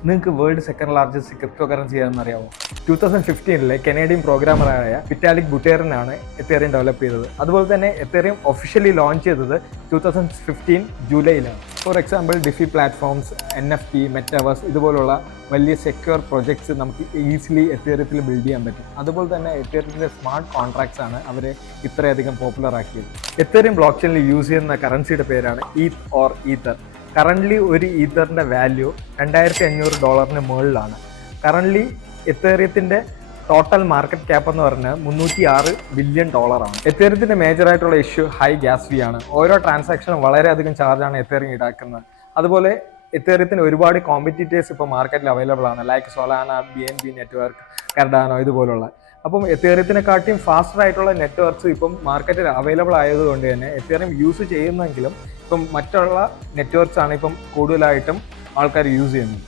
നിങ്ങൾക്ക് world second largest cryptocurrency ആണെന്ന് അറിയാമോ? 2015 കനേഡിയൻ പ്രോഗ്രാമറായ വിറ്റാലിക് ബുട്ടേറിനാണ് എത്തേറിയം ഡെവലപ്പ് ചെയ്തത്. അതുപോലെ തന്നെ എത്തേറിയം ഒഫീഷ്യലി ലോഞ്ച് ചെയ്തത് 2015 ജൂലൈയിലാണ്. For example DeFi platforms, NFT, metaverse ഇതുപോലുള്ള വലിയ സെക്യൂർ പ്രൊജക്ട്സ് നമുക്ക് ഈസിലി എത്തേറിയത്തിൽ ബിൽഡ് ചെയ്യാൻ പറ്റും. അതുപോലെ തന്നെ എത്തേറിയത്തിൻ്റെ സ്മാർട്ട് കോൺട്രാക്ട്സ് ആണ് അവരെ ഇത്രയധികം പോപ്പുലർ ആക്കിയത്. എത്തേറിയം ബ്ലോക്ക് ചെയിനിൽ യൂസ് ചെയ്യുന്ന കറൻസിയുടെ പേരാണ് ETH ഓർ ഈത്തർ. കറൻ്റ്ലി ഒരു ഈത്തറിൻ്റെ വാല്യൂ $2,500 മുകളിലാണ്. കറൻ്റ്ലി എത്തേറിയത്തിൻ്റെ ടോട്ടൽ മാർക്കറ്റ് ക്യാപ്പ് എന്ന് പറഞ്ഞാൽ $306 ബില്യൺ ആണ്. എത്തേറിയത്തിൻ്റെ മേജറായിട്ടുള്ള ഇഷ്യൂ ഹൈ ഗ്യാസ് ഫീ ആണ്. ഓരോ ട്രാൻസാക്ഷനും വളരെയധികം ചാർജാണ് എത്തേറിയം ഈടാക്കുന്നത്. അതുപോലെ എത്തേറിയത്തിന് ഒരുപാട് കോമ്പറ്റീറ്റേഴ്സ് ഇപ്പോൾ മാർക്കറ്റിൽ അവൈലബിൾ ആണ്, like Solana, BNB network, Cardano ഇതുപോലുള്ള. അപ്പം എത്തേറിയത്തിനെക്കാട്ടിയും ഫാസ്റ്റർ ആയിട്ടുള്ള നെറ്റ്വർക്ക്സ് ഇപ്പം മാർക്കറ്റിൽ അവൈലബിൾ ആയതുകൊണ്ട് തന്നെ എത്തേറിയം യൂസ് ചെയ്യുന്നെങ്കിലും ഇപ്പം മറ്റുള്ള നെറ്റ്വർക്ക്സ് ആണ് ഇപ്പം കൂടുതലായിട്ടും ആൾക്കാർ യൂസ് ചെയ്യുന്നത്.